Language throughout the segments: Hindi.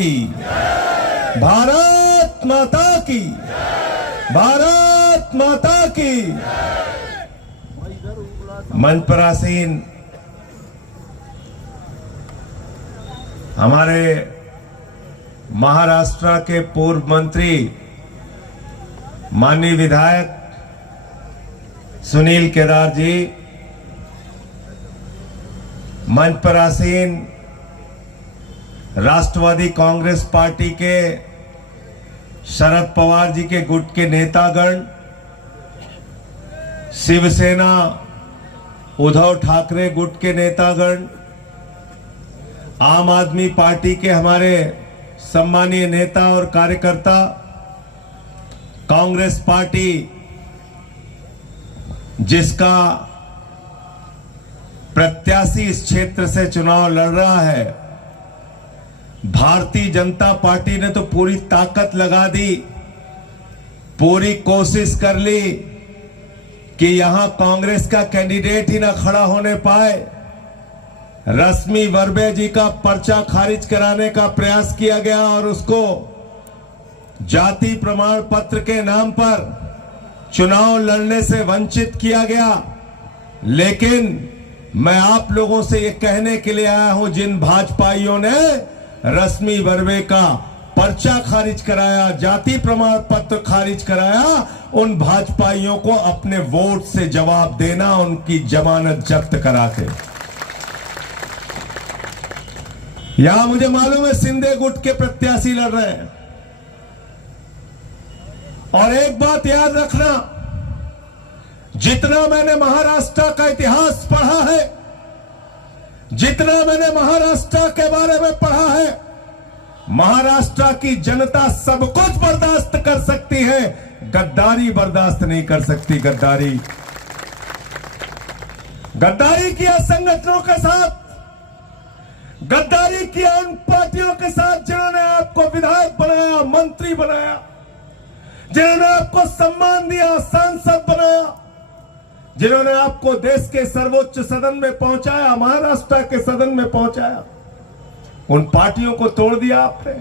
की, भारत माता की, भारत माता की। मंच पर आसीन हमारे महाराष्ट्र के पूर्व मंत्री माननीय विधायक सुनील केदार जी, मंच पर आसीन राष्ट्रवादी कांग्रेस पार्टी के शरद पवार जी के गुट के नेतागण, शिवसेना उद्धव ठाकरे गुट के नेतागण, आम आदमी पार्टी के हमारे सम्मानीय नेता और कार्यकर्ता, कांग्रेस पार्टी जिसका प्रत्याशी इस क्षेत्र से चुनाव लड़ रहा है, भारतीय जनता पार्टी ने तो पूरी ताकत लगा दी, पूरी कोशिश कर ली कि यहां कांग्रेस का कैंडिडेट ही ना खड़ा होने पाए। रश्मि वर्बे जी का पर्चा खारिज कराने का प्रयास किया गया और उसको जाति प्रमाण पत्र के नाम पर चुनाव लड़ने से वंचित किया गया। लेकिन मैं आप लोगों से ये कहने के लिए आया हूं, जिन भाजपाइयों ने रश्मि वर्बे का पर्चा खारिज कराया, जाति प्रमाण पत्र खारिज कराया, उन भाजपाइयों को अपने वोट से जवाब देना, उनकी जमानत जब्त करा के। यहां मुझे मालूम है सिंधे गुट के प्रत्याशी लड़ रहे हैं, और एक बात याद रखना, जितना मैंने महाराष्ट्र का इतिहास पढ़ा है, जितना मैंने महाराष्ट्र के बारे में पढ़ा है, महाराष्ट्र की जनता सब कुछ बर्दाश्त कर सकती है, गद्दारी बर्दाश्त नहीं कर सकती। गद्दारी किया संगठनों के साथ, गद्दारी किया उन पार्टियों के साथ जिन्होंने आपको विधायक बनाया, मंत्री बनाया, जिन्होंने आपको सम्मान दिया, सांसद बनाया, जिन्होंने आपको देश के सर्वोच्च सदन में पहुंचाया, महाराष्ट्र के सदन में पहुंचाया। उन पार्टियों को तोड़ दिया आपने,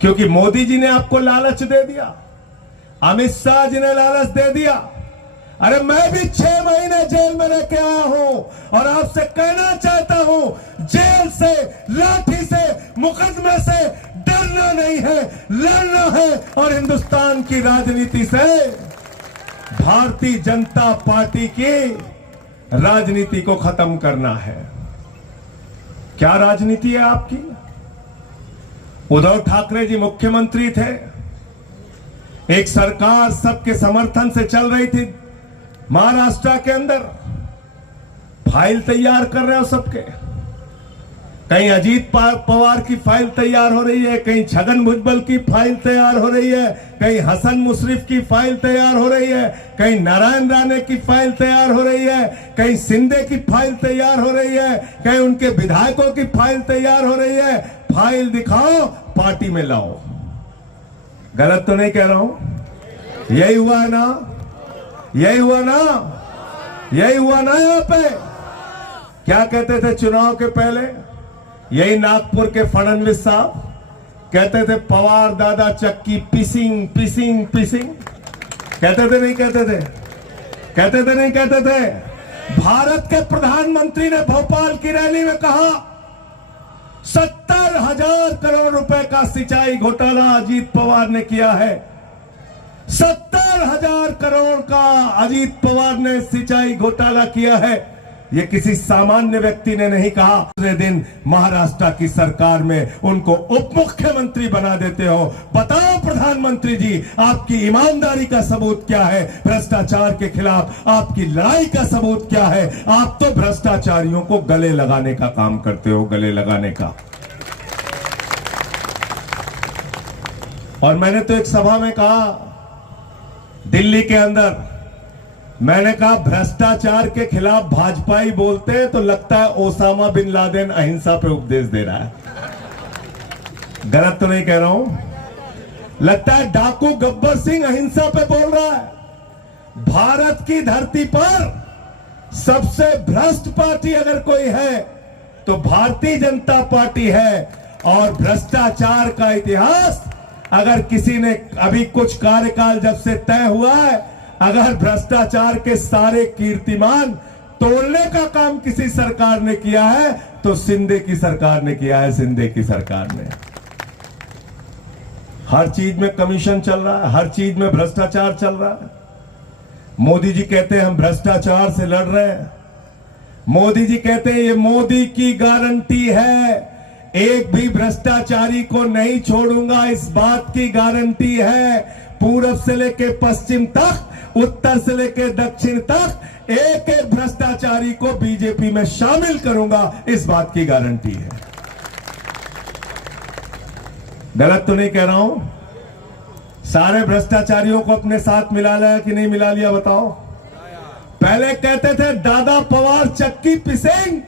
क्योंकि मोदी जी ने आपको लालच दे दिया, अमित शाह जी ने लालच दे दिया। अरे मैं भी 6 महीने जेल में रह के आया हूं और आपसे कहना चाहता हूं, जेल से, लाठी से, मुकदमे से डरना नहीं है, लड़ना है, और हिंदुस्तान की राजनीति से, भारतीय जनता पार्टी की राजनीति को खत्म करना है। क्या राजनीति है आपकी? उद्धव ठाकरे जी मुख्यमंत्री थे, एक सरकार सबके समर्थन से चल रही थी महाराष्ट्र के अंदर, फाइल तैयार कर रहे हो सबके, कहीं अजीत पवार की फाइल तैयार हो रही है, कहीं छगन भुजबल की फाइल तैयार हो रही है, कहीं हसन मुशर्रफ की फाइल तैयार हो रही है, कहीं नारायण राणे की फाइल तैयार हो रही है, कहीं शिंदे की फाइल तैयार हो रही है, कहीं उनके विधायकों की फाइल तैयार हो रही है। फाइल दिखाओ, पार्टी में लाओ। गलत तो नहीं कह रहा हूं? यही हुआ है ना? यही हुआ ना? यही हुआ ना? यहां पे क्या कहते थे चुनाव के पहले? यही नागपुर के फडणवीस साहब कहते थे, पवार दादा चक्की पिसिंग पिसिंग पिसिंग। कहते थे नहीं कहते थे? कहते थे नहीं कहते थे? भारत के प्रधानमंत्री ने भोपाल की रैली में कहा, 70,000 करोड़ रुपए का सिंचाई घोटाला अजीत पवार ने किया है। 70,000 करोड़ का अजीत पवार ने सिंचाई घोटाला किया है। ये किसी सामान्य व्यक्ति ने नहीं कहा। दूसरे दिन महाराष्ट्र की सरकार में उनको उप मुख्यमंत्री बना देते हो। बताओ प्रधानमंत्री जी, आपकी ईमानदारी का सबूत क्या है? भ्रष्टाचार के खिलाफ आपकी लड़ाई का सबूत क्या है? आप तो भ्रष्टाचारियों को गले लगाने का काम करते हो, गले लगाने का। और मैंने तो एक सभा में कहा, दिल्ली के अंदर, मैंने कहा भ्रष्टाचार के खिलाफ भाजपाई बोलते हैं तो लगता है ओसामा बिन लादेन अहिंसा पे उपदेश दे रहा है। गलत तो नहीं कह रहा हूं? लगता है डाकू गब्बर सिंह अहिंसा पे बोल रहा है। भारत की धरती पर सबसे भ्रष्ट पार्टी अगर कोई है तो भारतीय जनता पार्टी है। और भ्रष्टाचार का इतिहास अगर किसी ने अभी कुछ कार्यकाल जब से तय हुआ है, अगर भ्रष्टाचार के सारे कीर्तिमान तोड़ने का काम किसी सरकार ने किया है तो शिंदे की सरकार ने किया है। शिंदे की सरकार ने हर चीज में कमीशन चल रहा है, हर चीज में भ्रष्टाचार चल रहा है। मोदी जी कहते हैं हम भ्रष्टाचार से लड़ रहे हैं। मोदी जी कहते हैं ये मोदी की गारंटी है, एक भी भ्रष्टाचारी को नहीं छोड़ूंगा, इस बात की गारंटी है। पूरब से लेके पश्चिम तक, उत्तर से लेके दक्षिण तक एक एक भ्रष्टाचारी को बीजेपी में शामिल करूंगा, इस बात की गारंटी है। गलत तो नहीं कह रहा हूं? सारे भ्रष्टाचारियों को अपने साथ मिला लिया कि नहीं मिला लिया बताओ? पहले कहते थे दादा पवार चक्की पिसेंग,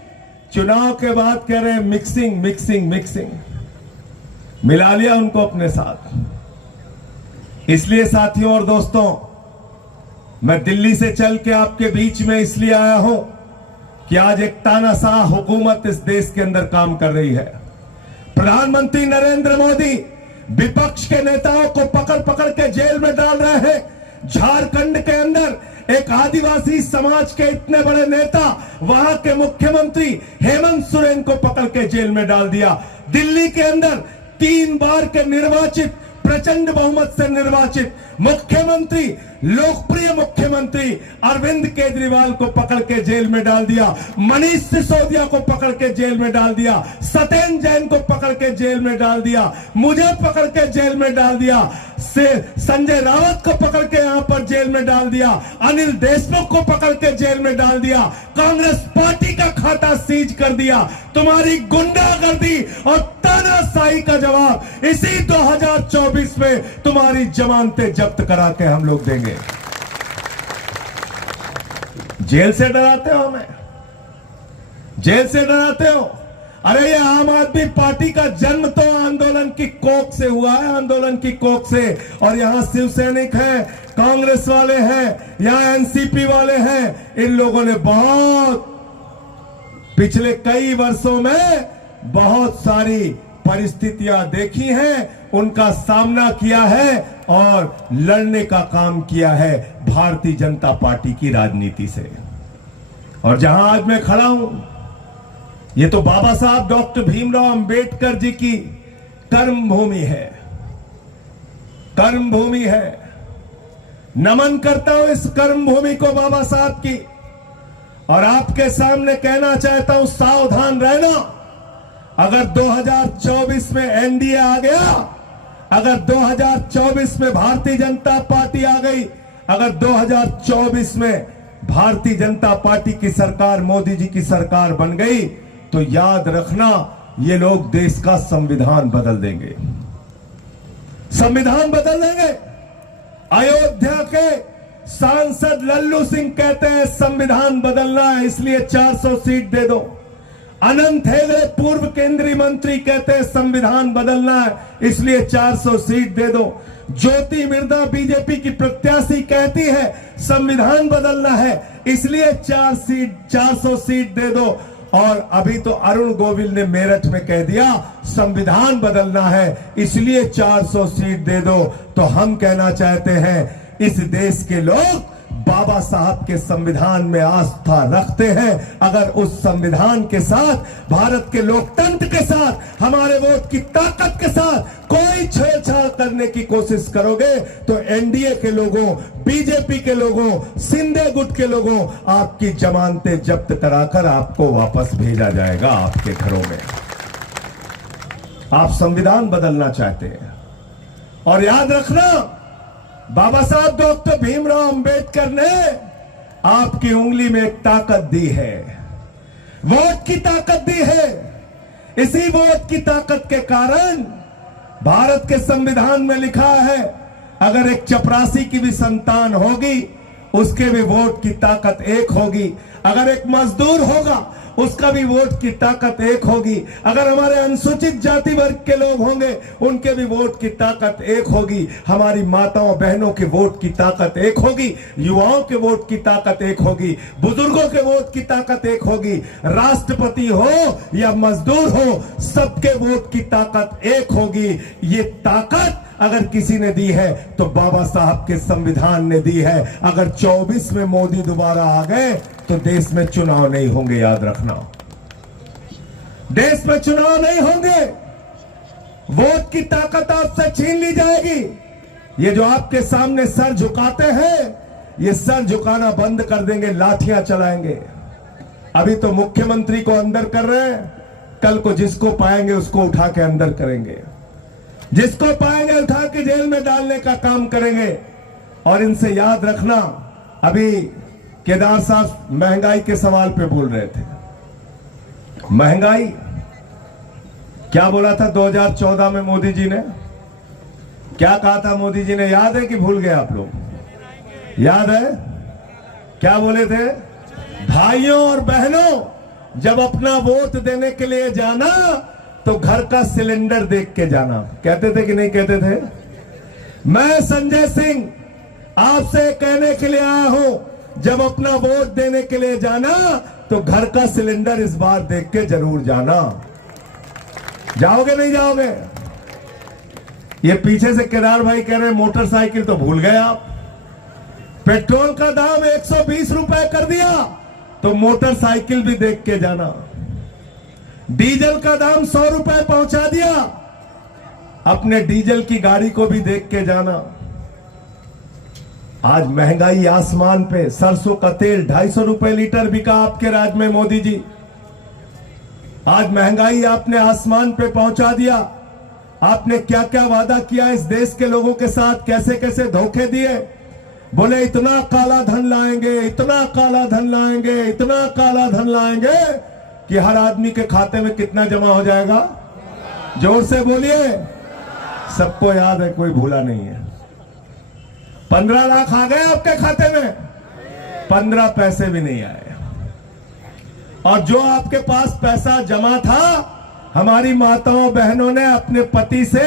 चुनाव के बाद कह रहे हैं मिक्सिंग मिक्सिंग मिक्सिंग। मिला लिया उनको अपने साथ। इसलिए साथियों और दोस्तों, मैं दिल्ली से चल के आपके बीच में इसलिए आया हूं कि आज एक तानाशाह हुकूमत इस देश के अंदर काम कर रही है। प्रधानमंत्री नरेंद्र मोदी विपक्ष के नेताओं को पकड़ पकड़ के जेल में डाल रहे हैं। झारखंड के अंदर एक आदिवासी समाज के इतने बड़े नेता, वहां के मुख्यमंत्री हेमंत सोरेन को पकड़ के जेल में डाल दिया। दिल्ली के अंदर 3 बार के निर्वाचित, प्रचंड बहुमत से निर्वाचित मुख्यमंत्री, लोकप्रिय मुख्यमंत्री अरविंद केजरीवाल को पकड़ के जेल में डाल दिया। मनीष सिसोदिया को पकड़ के जेल में डाल दिया। सत्येंद्र जैन को पकड़ के जेल में डाल दिया। मुझे पकड़ के जेल में डाल दिया। संजय रावत को पकड़ के यहां पर जेल में डाल दिया। अनिल देशमुख को पकड़ के जेल में डाल दिया। कांग्रेस पार्टी का खाता सीज कर दिया। तुम्हारी गुंडागर्दी और तानाशाही का जवाब इसी 2024 में तुम्हारी जमानतें जब्त करा के हम लोग देंगे। जेल से डराते हो हमें? जेल से डराते हो? अरे ये आम आदमी पार्टी का जन्म तो आंदोलन की कोख से हुआ है, आंदोलन की कोख से। और यहां शिव सैनिक हैं, कांग्रेस वाले हैं, यहां एनसीपी वाले हैं। इन लोगों ने बहुत पिछले कई वर्षों में बहुत सारी परिस्थितियां देखी हैं, उनका सामना किया है और लड़ने का काम किया है भारतीय जनता पार्टी की राजनीति से। और जहां आज मैं खड़ा हूं, ये तो बाबा साहब डॉक्टर भीमराव अंबेडकर जी की कर्म भूमि है, कर्म भूमि है। नमन करता हूं इस कर्म भूमि को, बाबा साहब की। और आपके सामने कहना चाहता हूं, सावधान रहना। अगर 2024 में एनडीए आ गया, अगर 2024 में भारतीय जनता पार्टी आ गई, अगर 2024 में भारतीय जनता पार्टी की सरकार, मोदी जी की सरकार बन गई, तो याद रखना ये लोग देश का संविधान बदल देंगे। संविधान बदल देंगे। अयोध्या के सांसद लल्लू सिंह कहते हैं संविधान बदलना है, इसलिए 400 सीट दे दो। अनंत हेगड़े पूर्व केंद्रीय मंत्री कहते हैं संविधान बदलना है, इसलिए 400 सीट दे दो। ज्योति मिर्धा बीजेपी की प्रत्याशी कहती है संविधान बदलना है, इसलिए 400 सीट दे दो। और अभी तो अरुण गोविल ने मेरठ में कह दिया संविधान बदलना है, इसलिए 400 सीट दे दो। तो हम कहना चाहते हैं, इस देश के लोग बाबा साहब के संविधान में आस्था रखते हैं। अगर उस संविधान के साथ, भारत के लोकतंत्र के साथ, हमारे वोट की ताकत के साथ कोई छेड़छाड़ करने की कोशिश करोगे तो एनडीए के लोगों, बीजेपी के लोगों, शिंदे गुट के लोगों, आपकी जमानतें जब्त कराकर आपको वापस भेजा जाएगा आपके घरों में। आप संविधान बदलना चाहते हैं। और याद रखना, बाबा साहब डॉक्टर भीमराव अंबेडकर ने आपकी उंगली में एक ताकत दी है, वोट की ताकत दी है। इसी वोट की ताकत के कारण भारत के संविधान में लिखा है, अगर एक चपरासी की भी संतान होगी, उसके भी वोट की ताकत एक होगी। अगर एक मजदूर होगा, उसका भी वोट की ताकत एक होगी। अगर हमारे अनुसूचित जाति वर्ग के लोग होंगे, उनके भी वोट की ताकत एक होगी। हमारी माताओं बहनों के वोट की ताकत एक होगी, युवाओं के वोट की ताकत एक होगी, बुजुर्गों के वोट की ताकत एक होगी। राष्ट्रपति हो या मजदूर हो, सबके वोट की ताकत एक होगी। ये ताकत अगर किसी ने दी है तो बाबा साहब के संविधान ने दी है। अगर 24 में मोदी दोबारा आ गए तो देश में चुनाव नहीं होंगे, याद रखना, देश में चुनाव नहीं होंगे। वोट की ताकत आपसे छीन ली जाएगी। ये जो आपके सामने सर झुकाते हैं, ये सर झुकाना बंद कर देंगे, लाठियां चलाएंगे। अभी तो मुख्यमंत्री को अंदर कर रहे हैं, कल को जिसको पाएंगे उसको उठा के अंदर करेंगे, जिसको पाएंगे उठा के जेल में डालने का काम करेंगे। और इनसे याद रखना, अभी केदार साहब महंगाई के सवाल पे बोल रहे थे। महंगाई क्या बोला था 2014 में मोदी जी ने? क्या कहा था मोदी जी ने? याद है कि भूल गए आप लोग? याद है क्या बोले थे? भाइयों और बहनों, जब अपना वोट देने के लिए जाना तो घर का सिलेंडर देख के जाना। कहते थे कि नहीं कहते थे? मैं संजय सिंह आपसे कहने के लिए आया हूं, जब अपना वोट देने के लिए जाना तो घर का सिलेंडर इस बार देख के जरूर जाना। जाओगे नहीं जाओगे? ये पीछे से केदार भाई कह रहे हैं मोटरसाइकिल तो भूल गए आप। पेट्रोल का दाम 120 रुपए कर दिया तो मोटरसाइकिल भी देख के जाना। डीजल का दाम 100 रुपए पहुंचा दिया, अपने डीजल की गाड़ी को भी देख के जाना। आज महंगाई आसमान पे, सरसों का तेल 250 रुपए लीटर बिका आपके राज्य में मोदी जी। आज महंगाई आपने आसमान पे पहुंचा दिया। आपने क्या क्या वादा किया इस देश के लोगों के साथ, कैसे कैसे धोखे दिए। बोले इतना काला धन लाएंगे, इतना काला धन लाएंगे, इतना काला धन लाएंगे कि हर आदमी के खाते में कितना जमा हो जाएगा? जोर से बोलिए। सबको याद है, कोई भूला नहीं है। 15 लाख आ गए आपके खाते में, 15 पैसे भी नहीं आए। और जो आपके पास पैसा जमा था, हमारी माताओं बहनों ने अपने पति से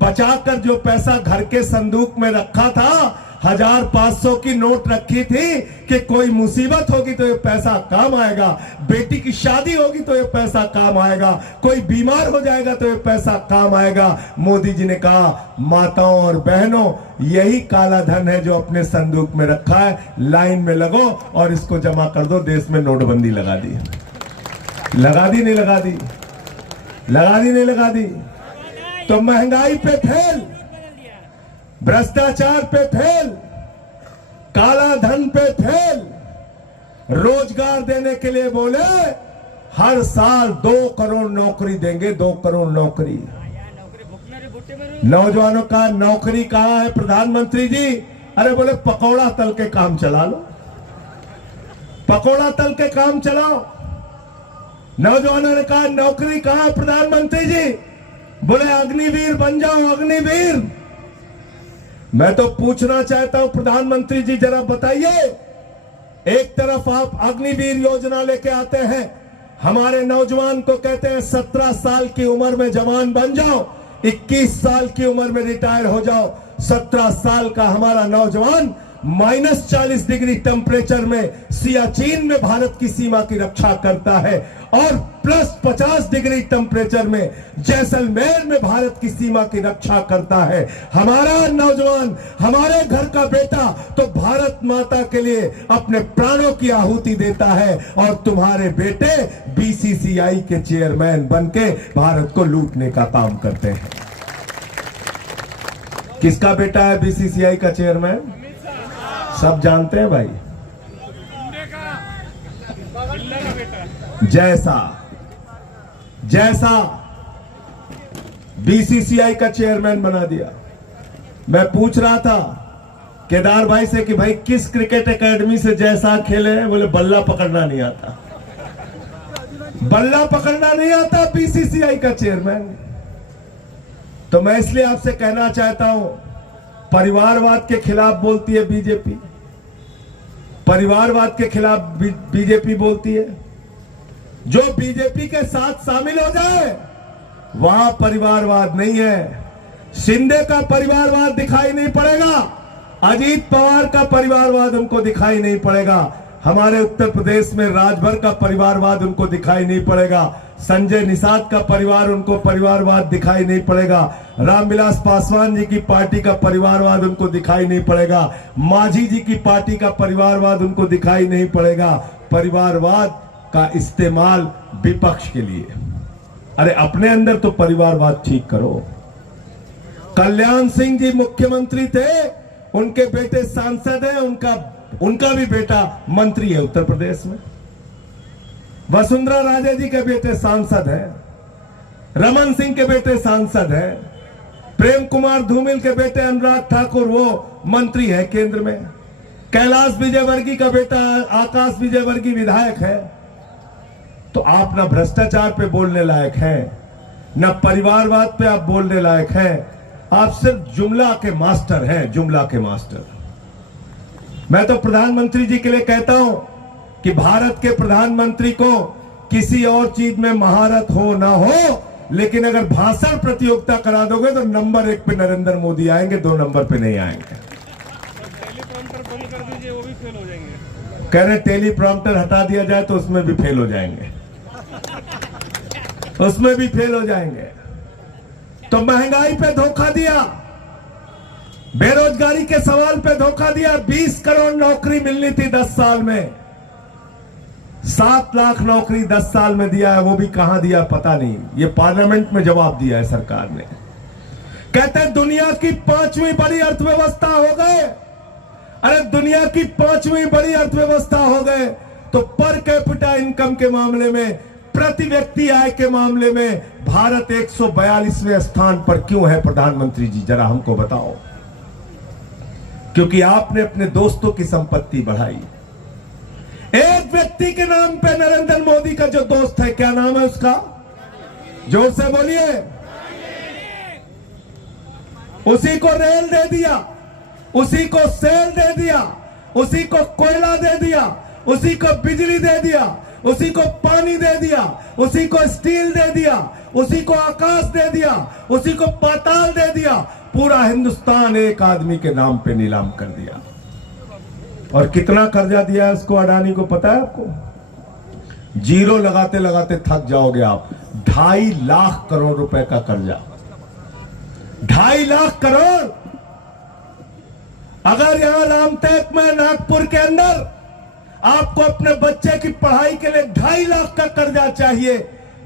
बचाकर जो पैसा घर के संदूक में रखा था, 1500 की नोट रखी थी कि कोई मुसीबत होगी तो ये पैसा काम आएगा, बेटी की शादी होगी तो ये पैसा काम आएगा, कोई बीमार हो जाएगा तो ये पैसा काम आएगा। मोदी जी ने कहा माताओं और बहनों, यही काला धन है जो अपने संदूक में रखा है, लाइन में लगो और इसको जमा कर दो। देश में नोटबंदी लगा दी। लगा दी नहीं लगा दी? लगा दी नहीं लगा दी? तो महंगाई पे फेल, भ्रष्टाचार पे फेल, काला धन पे फेल। रोजगार देने के लिए बोले हर साल 2 करोड़ नौकरी देंगे, 2 करोड़ नौकरी। नौजवानों का नौकरी कहां है प्रधानमंत्री जी? अरे बोले पकौड़ा तल के काम चला लो, पकौड़ा तल के काम चलाओ। नौजवानों ने कहा नौकरी कहां है प्रधानमंत्री जी? बोले अग्निवीर बन जाओ, अग्निवीर। मैं तो पूछना चाहता हूं प्रधानमंत्री जी, जरा बताइए, एक तरफ आप अग्निवीर योजना लेके आते हैं, हमारे नौजवान को कहते हैं 17 साल की उम्र में जवान बन जाओ, 21 साल की उम्र में रिटायर हो जाओ। 17 साल का हमारा नौजवान -40 डिग्री टेम्परेचर में सियाचिन में भारत की सीमा की रक्षा करता है और +50 डिग्री टेम्परेचर में जैसलमेर में भारत की सीमा की रक्षा करता है। हमारा नौजवान, हमारे घर का बेटा तो भारत माता के लिए अपने प्राणों की आहुति देता है, और तुम्हारे बेटे बीसीसीआई के चेयरमैन बनके भारत को लूटने का काम करते हैं। किसका बेटा है बीसीसीआई का चेयरमैन? सब जानते हैं भाई। जैसा बीसीसीआई का चेयरमैन बना दिया। मैं पूछ रहा था केदार भाई से कि भाई किस क्रिकेट एकेडमी से जैसा खेले हैं? बोले बल्ला पकड़ना नहीं आता। बल्ला पकड़ना नहीं आता बीसीसीआई का चेयरमैन। तो मैं इसलिए आपसे कहना चाहता हूं, परिवारवाद के खिलाफ बोलती है बीजेपी, परिवारवाद के खिलाफ बीजेपी बोलती है। जो बीजेपी के साथ शामिल हो जाए वहां परिवारवाद नहीं है। शिंदे का परिवारवाद दिखाई नहीं पड़ेगा, अजीत पवार का परिवारवाद उनको दिखाई नहीं पड़ेगा, हमारे उत्तर प्रदेश में राजभर का परिवारवाद उनको दिखाई नहीं पड़ेगा, संजय निषाद का परिवार उनको परिवारवाद दिखाई नहीं पड़ेगा, रामविलास पासवान जी की पार्टी का परिवारवाद उनको दिखाई नहीं पड़ेगा, मांझी जी की पार्टी का परिवारवाद उनको दिखाई नहीं पड़ेगा। परिवारवाद का इस्तेमाल विपक्ष के लिए। अरे अपने अंदर तो परिवारवाद ठीक करो। कल्याण सिंह जी मुख्यमंत्री थे, उनके बेटे सांसद हैं, उनका भी बेटा मंत्री है उत्तर प्रदेश में। वसुंधरा राजे जी के बेटे सांसद हैं, रमन सिंह के बेटे सांसद हैं, प्रेम कुमार धूमिल के बेटे अनुराग ठाकुर वो मंत्री है केंद्र में, कैलाश विजयवर्गीय का बेटा आकाश विजयवर्गीय विधायक है। तो आप ना भ्रष्टाचार पे बोलने लायक हैं, ना परिवारवाद पे आप बोलने लायक हैं, आप सिर्फ जुमला के मास्टर हैं, जुमला के मास्टर। मैं तो प्रधानमंत्री जी के लिए कहता हूं कि भारत के प्रधानमंत्री को किसी और चीज में महारत हो ना हो, लेकिन अगर भाषण प्रतियोगिता करा दोगे तो नंबर 1 पे नरेंद्र मोदी आएंगे, 2 नंबर पे नहीं आएंगे। टेलीप्रॉम्प्टर बंद कर दीजिए, वो भी फेल हो जाएंगे। कह रहे टेलीप्रॉम्प्टर हटा दिया जाए तो उसमें भी फेल हो जाएंगे, उसमें भी फेल हो जाएंगे। तो महंगाई पे धोखा दिया, बेरोजगारी के सवाल पे धोखा दिया। 20 करोड़ नौकरी मिलनी थी 10 साल में, 7 लाख नौकरी 10 साल में दिया है, वो भी कहां दिया पता नहीं। ये पार्लियामेंट में जवाब दिया है सरकार ने। कहते हैं दुनिया की 5वीं बड़ी अर्थव्यवस्था हो गए। अरे दुनिया की 5वीं बड़ी अर्थव्यवस्था हो गए तो पर कैपिटा इनकम के मामले में, प्रति व्यक्ति आय के मामले में भारत 142वें स्थान पर क्यों है? प्रधानमंत्री जी जरा हमको बताओ। क्योंकि आपने अपने दोस्तों की संपत्ति बढ़ाई। एक व्यक्ति के नाम पे नरेंद्र मोदी का जो दोस्त है, क्या नाम है उसका? जोर से बोलिए। उसी को रेल दे दिया, उसी को सेल दे दिया, उसी को कोयला दे दिया, उसी को बिजली दे दिया, उसी को पानी दे दिया, उसी को स्टील दे दिया, उसी को आकाश दे दिया, उसी को पाताल दे दिया। पूरा हिंदुस्तान एक आदमी के नाम पे नीलाम कर दिया। और कितना कर्जा दिया है उसको, अडानी को पता है आपको? जीरो लगाते लगाते थक जाओगे आप। 2.5 लाख करोड़ रुपए का कर्जा, 2.5 लाख करोड़। अगर यहां रामटेक में, नागपुर के अंदर आपको अपने बच्चे की पढ़ाई के लिए 2.5 लाख का कर्जा चाहिए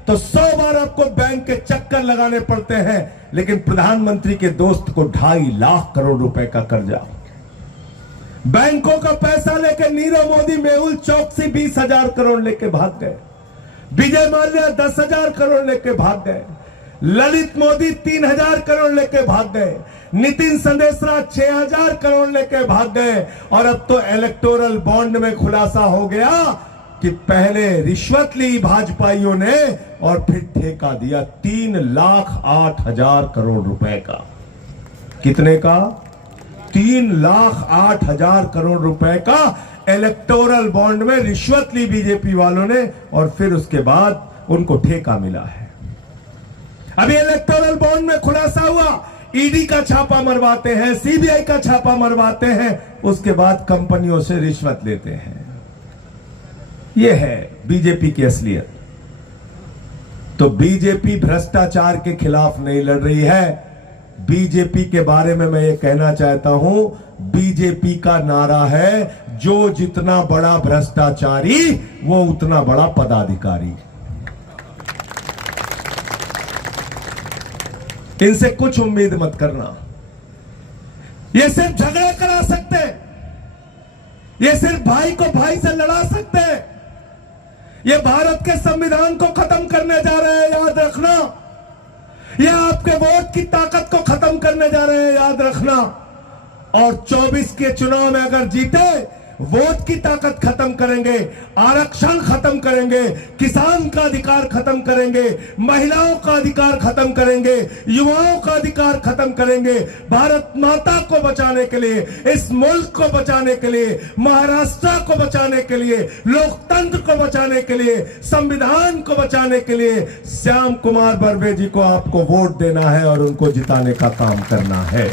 तो 100 बार आपको बैंक के चक्कर लगाने पड़ते हैं, लेकिन प्रधानमंत्री के दोस्त को 2.5 लाख करोड़ रुपए का कर्जा। बैंकों का पैसा लेके नीरव मोदी, मेहुल चौकसी 20,000 करोड़ लेके भाग गए, विजय माल्या 10,000 करोड़ लेके भाग गए, ललित मोदी 3,000 करोड़ लेके भाग गए, नितिन संदेशरा 6,000 करोड़ लेके भाग गए। और अब तो इलेक्टोरल बॉन्ड में खुलासा हो गया कि पहले रिश्वत ली भाजपाइयों ने और फिर ठेका दिया 3,08,000 करोड़ रुपए का। कितने का? 3,08,000 करोड़ रुपए का इलेक्टोरल बॉन्ड में रिश्वत ली बीजेपी वालों ने और फिर उसके बाद उनको ठेका मिला है। अभी इलेक्टोरल बॉन्ड में खुलासा हुआ, ईडी का छापा मरवाते हैं, सीबीआई का छापा मरवाते हैं, उसके बाद कंपनियों से रिश्वत लेते हैं। यह है बीजेपी की असलियत। तो बीजेपी भ्रष्टाचार के खिलाफ नहीं लड़ रही है। बीजेपी के बारे में मैं ये कहना चाहता हूं, बीजेपी का नारा है, जो जितना बड़ा भ्रष्टाचारी वो उतना बड़ा पदाधिकारी। इनसे कुछ उम्मीद मत करना। ये सिर्फ झगड़े करा सकते हैं, ये सिर्फ भाई को भाई से लड़ा सकते हैं, ये भारत के संविधान को खत्म करने जा रहे हैं, याद रखना। ये आपके वोट की ताकत को खत्म करने जा रहे हैं, याद रखना। और 24 के चुनाव में अगर जीते, वोट की ताकत खत्म करेंगे, आरक्षण खत्म करेंगे, किसान का अधिकार खत्म करेंगे, महिलाओं का अधिकार खत्म करेंगे, युवाओं का अधिकार खत्म करेंगे। भारत माता को बचाने के लिए, इस मुल्क को बचाने के लिए, महाराष्ट्र को बचाने के लिए, लोकतंत्र को बचाने के लिए, संविधान को बचाने के लिए श्याम कुमार बर्वे जी को आपको वोट देना है और उनको जिताने का काम करना है।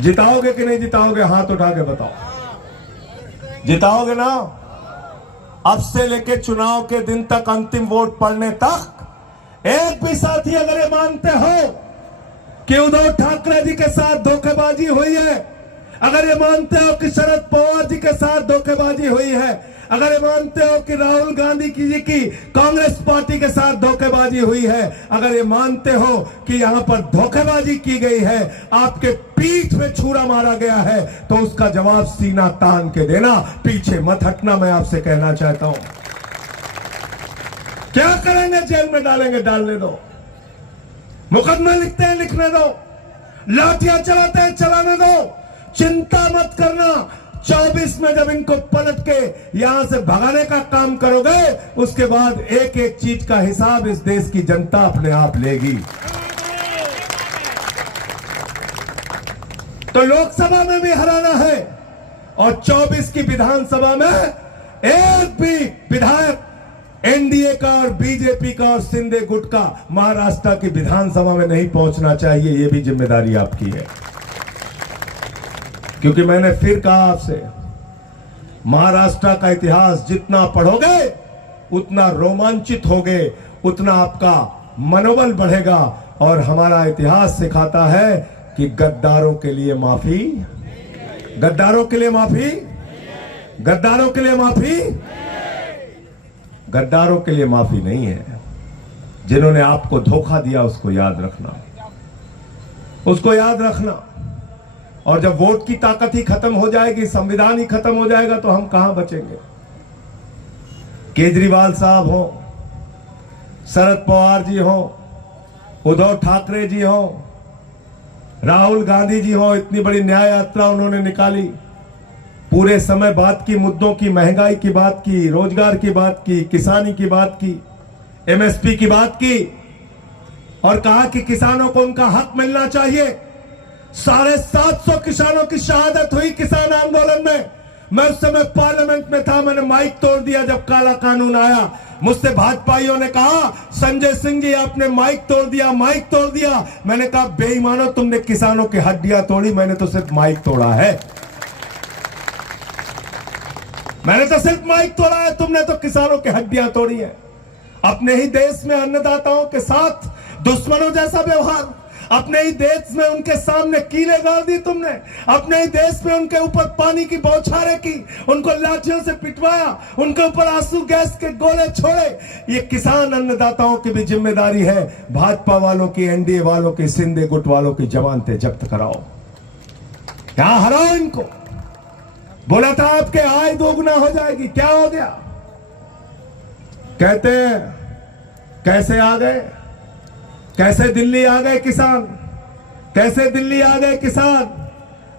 जिताओगे कि नहीं जिताओगे? हाथ उठा के बताओ। जिताओगे ना? अब से लेके चुनाव के दिन तक, अंतिम वोट पड़ने तक एक भी साथी अगर ये मानते हो कि उद्धव ठाकरे जी के साथ धोखेबाजी हुई है, अगर ये मानते हो कि शरद पवार जी के साथ धोखेबाजी हुई है, अगर ये मानते हो कि राहुल गांधी जी की कांग्रेस पार्टी के साथ धोखेबाजी हुई है, अगर ये मानते हो कि यहां पर धोखेबाजी की गई है, आपके पीठ में छुरा मारा गया है, तो उसका जवाब सीना तान के देना, पीछे मत हटना। मैं आपसे कहना चाहता हूं, क्या करेंगे? जेल में डालेंगे, डालने दो। मुकदमे लिखते हैं, लिखने दो। लाठियां चलाते हैं, चलाने दो। चिंता मत करना। 24 में जब इनको पलट के यहां से भगाने का काम करोगे, उसके बाद एक एक चीज का हिसाब इस देश की जनता अपने आप लेगी। तो लोकसभा में भी हराना है और 24 की विधानसभा में एक भी विधायक एनडीए का और बीजेपी का और शिंदे गुट का महाराष्ट्र की विधानसभा में नहीं पहुंचना चाहिए। यह भी जिम्मेदारी आपकी है, क्योंकि मैंने फिर कहा आपसे, महाराष्ट्र का इतिहास जितना पढ़ोगे उतना रोमांचित होगे, उतना आपका मनोबल बढ़ेगा। और हमारा इतिहास सिखाता है कि गद्दारों के लिए माफी, गद्दारों के लिए माफी, गद्दारों के लिए माफी, गद्दारों के लिए माफी नहीं है। जिन्होंने आपको धोखा दिया उसको याद रखना, उसको याद रखना। और जब वोट की ताकत ही खत्म हो जाएगी, संविधान ही खत्म हो जाएगा, तो हम कहां बचेंगे? केजरीवाल साहब हो, शरद पवार जी हो, उद्धव ठाकरे जी हो, राहुल गांधी जी हो, इतनी बड़ी न्याय यात्रा उन्होंने निकाली, पूरे समय बात की, मुद्दों की, महंगाई की बात की, रोजगार की बात की, किसानी की बात की, एमएसपी की बात की, और कहा कि किसानों को उनका हक मिलना चाहिए। 750 किसानों की शहादत हुई किसान आंदोलन में। मैं उस समय पार्लियामेंट में था, मैंने माइक तोड़ दिया जब काला कानून आया। मुझसे भाजपाइयों ने कहा, संजय सिंह जी आपने माइक तोड़ दिया, माइक तोड़ दिया। मैंने कहा, बेईमानो, तुमने किसानों की हड्डियां तोड़ी, मैंने तो सिर्फ माइक तोड़ा है। मैंने तो सिर्फ माइक तोड़ा है, तुमने तो किसानों की हड्डियां तोड़ी है। अपने ही देश में अन्नदाताओं के साथ दुश्मनों जैसा व्यवहार, अपने ही देश में उनके सामने कीले गाड़ दी तुमने, अपने ही देश में उनके ऊपर पानी की बौछारें की, उनको लाठियों से पिटवाया, उनके ऊपर आंसू गैस के गोले छोड़े। ये किसान अन्नदाताओं की भी जिम्मेदारी है। भाजपा वालों की, एनडीए वालों की, शिंदे गुट वालों की जमानतें जब्त कराओ, यहां हराओ इनको। बोला था आपके आय दोगुना हो जाएगी, क्या हो गया? कहते हैं कैसे आ गए, कैसे दिल्ली आ गए किसान, कैसे दिल्ली आ गए किसान।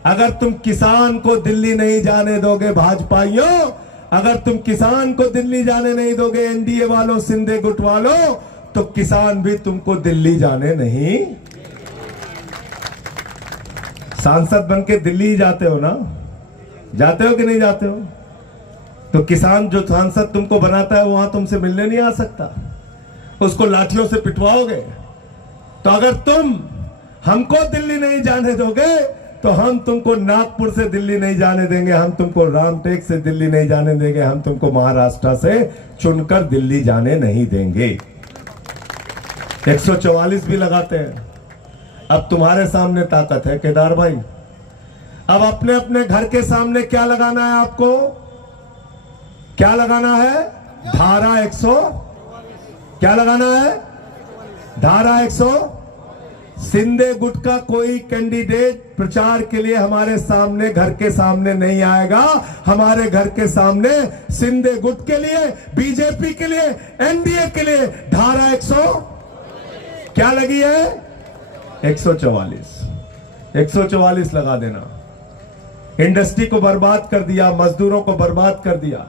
अगर तुम किसान को दिल्ली नहीं जाने दोगे भाजपाइयों, अगर तुम किसान को दिल्ली जाने नहीं दोगे एनडीए वालों, शिंदे गुट वालों, तो किसान भी तुमको दिल्ली जाने नहीं। सांसद बनके दिल्ली जाते हो ना, जाते हो कि नहीं जाते हो? तो किसान जो सांसद तुमको बनाता है वहां तुमसे मिलने नहीं आ सकता, उसको लाठियों से पिटवाओगे। तो अगर तुम हमको दिल्ली नहीं जाने दोगे तो हम तुमको नागपुर से दिल्ली नहीं जाने देंगे, हम तुमको रामटेक से दिल्ली नहीं जाने देंगे, हम तुमको महाराष्ट्र से चुनकर दिल्ली जाने नहीं देंगे। 144 भी लगाते हैं। अब तुम्हारे सामने ताकत है केदार भाई। अब अपने अपने घर के सामने क्या लगाना है आपको? क्या लगाना है? धारा 100, क्या लगाना है? धारा 100। शिंदे गुट का कोई कैंडिडेट प्रचार के लिए हमारे सामने, घर के सामने नहीं आएगा। हमारे घर के सामने शिंदे गुट के लिए, बीजेपी के लिए, एनडीए के लिए धारा 100 क्या लगी है? 144 लगा देना। इंडस्ट्री को बर्बाद कर दिया, मजदूरों को बर्बाद कर दिया।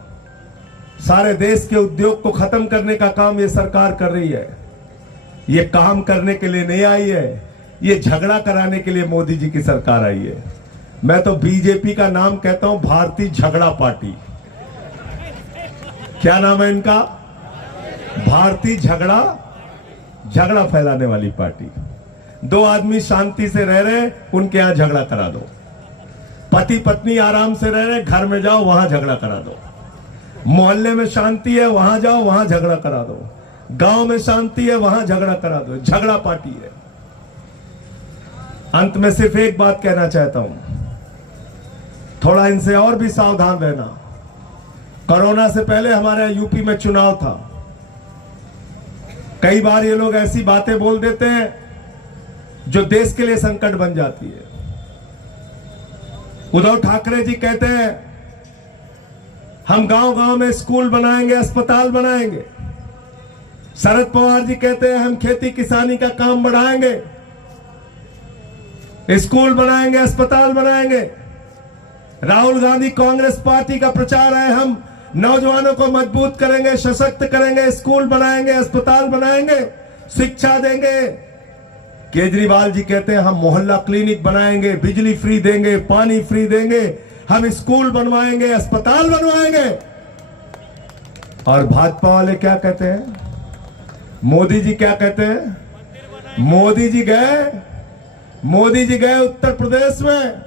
सारे देश के उद्योग को खत्म करने का काम ये सरकार कर रही है। ये काम करने के लिए नहीं आई है, ये झगड़ा कराने के लिए मोदी जी की सरकार आई है। मैं तो बीजेपी का नाम कहता हूं भारतीय झगड़ा पार्टी। क्या नाम है इनका? भारतीय झगड़ा फैलाने वाली पार्टी। दो आदमी शांति से रह रहे हैं, उनके यहां झगड़ा करा दो। पति पत्नी आराम से रह रहे हैं, घर में जाओ वहां झगड़ा करा दो। मोहल्ले में शांति है, वहां जाओ वहां झगड़ा करा दो। गांव में शांति है, वहां झगड़ा करा दो। झगड़ा पार्टी है। अंत में सिर्फ एक बात कहना चाहता हूं, थोड़ा इनसे और भी सावधान रहना। कोरोना से पहले हमारे यूपी में चुनाव था। कई बार ये लोग ऐसी बातें बोल देते हैं जो देश के लिए संकट बन जाती है। उद्धव ठाकरे जी कहते हैं हम गांव-गांव में स्कूल बनाएंगे, अस्पताल बनाएंगे। शरद पवार जी कहते हैं हम खेती किसानी का काम बढ़ाएंगे, स्कूल बनाएंगे, अस्पताल बनाएंगे। राहुल गांधी कांग्रेस पार्टी का प्रचार है हम नौजवानों को मजबूत करेंगे, सशक्त करेंगे, स्कूल बनाएंगे, अस्पताल बनाएंगे, शिक्षा देंगे। केजरीवाल जी कहते हैं हम मोहल्ला क्लिनिक बनाएंगे, बिजली फ्री देंगे, पानी फ्री देंगे, हम स्कूल बनवाएंगे, अस्पताल बनवाएंगे। और भाजपा वाले क्या कहते हैं? मोदी जी क्या कहते हैं? मोदी जी गए उत्तर प्रदेश में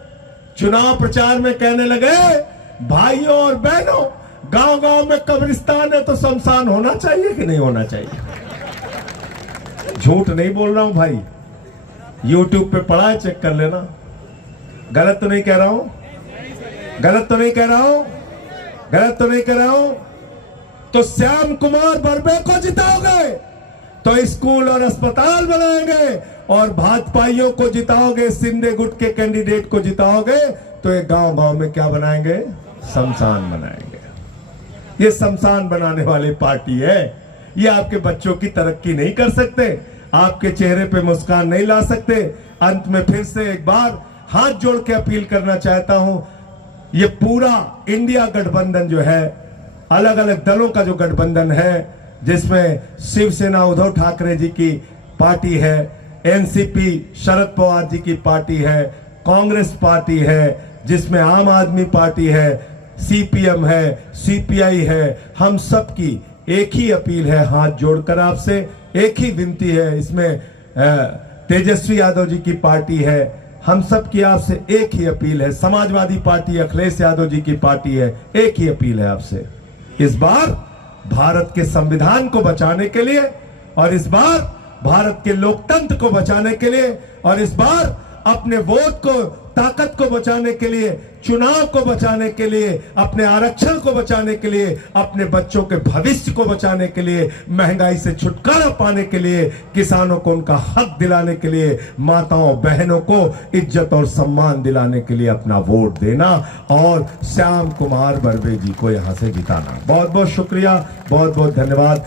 चुनाव प्रचार में कहने लगे भाइयों और बहनों, गांव-गांव में कब्रिस्तान है तो शमशान होना चाहिए कि नहीं होना चाहिए? झूठ नहीं बोल रहा हूं भाई, YouTube पे पड़ा है, चेक कर लेना। गलत तो नहीं कह रहा हूं? तो श्याम कुमार बर्वे को जिताओगे तो स्कूल और अस्पताल बनाएंगे, और भाजपाइयों को जिताओगे, शिंदे गुट के कैंडिडेट को जिताओगे तो एक गांव-गांव में क्या बनाएंगे? शमशान बनाएंगे। ये शमशान बनाने वाली पार्टी है। ये आपके बच्चों की तरक्की नहीं कर सकते, आपके चेहरे पे मुस्कान नहीं ला सकते। अंत में फिर से एक बार हाथ जोड़ के अपील करना चाहता हूं, ये पूरा इंडिया गठबंधन जो है, अलग अलग दलों का जो गठबंधन है, जिसमें शिवसेना उद्धव ठाकरे जी की पार्टी है, एनसीपी शरद पवार जी की पार्टी है, कांग्रेस पार्टी है, जिसमें आम आदमी पार्टी है, सीपीएम है, सीपीआई है, हम सब की एक ही अपील है, हाथ जोड़कर आपसे एक ही विनती है। इसमें तेजस्वी यादव जी की पार्टी है, हम सब की आपसे एक ही अपील है। समाजवादी पार्टी अखिलेश यादव जी की पार्टी है, एक ही अपील है आपसे। इस बार भारत के संविधान को बचाने के लिए, और इस बार भारत के लोकतंत्र को बचाने के लिए, और इस बार अपने वोट को, ताकत को बचाने के लिए, चुनाव को बचाने के लिए, अपने आरक्षण को बचाने के लिए, अपने बच्चों के भविष्य को बचाने के लिए, महंगाई से छुटकारा पाने के लिए, किसानों को उनका हक दिलाने के लिए, माताओं बहनों को इज्जत और सम्मान दिलाने के लिए अपना वोट देना और श्याम कुमार बर्वे जी को यहां से जिताना। बहुत बहुत शुक्रिया, बहुत बहुत धन्यवाद।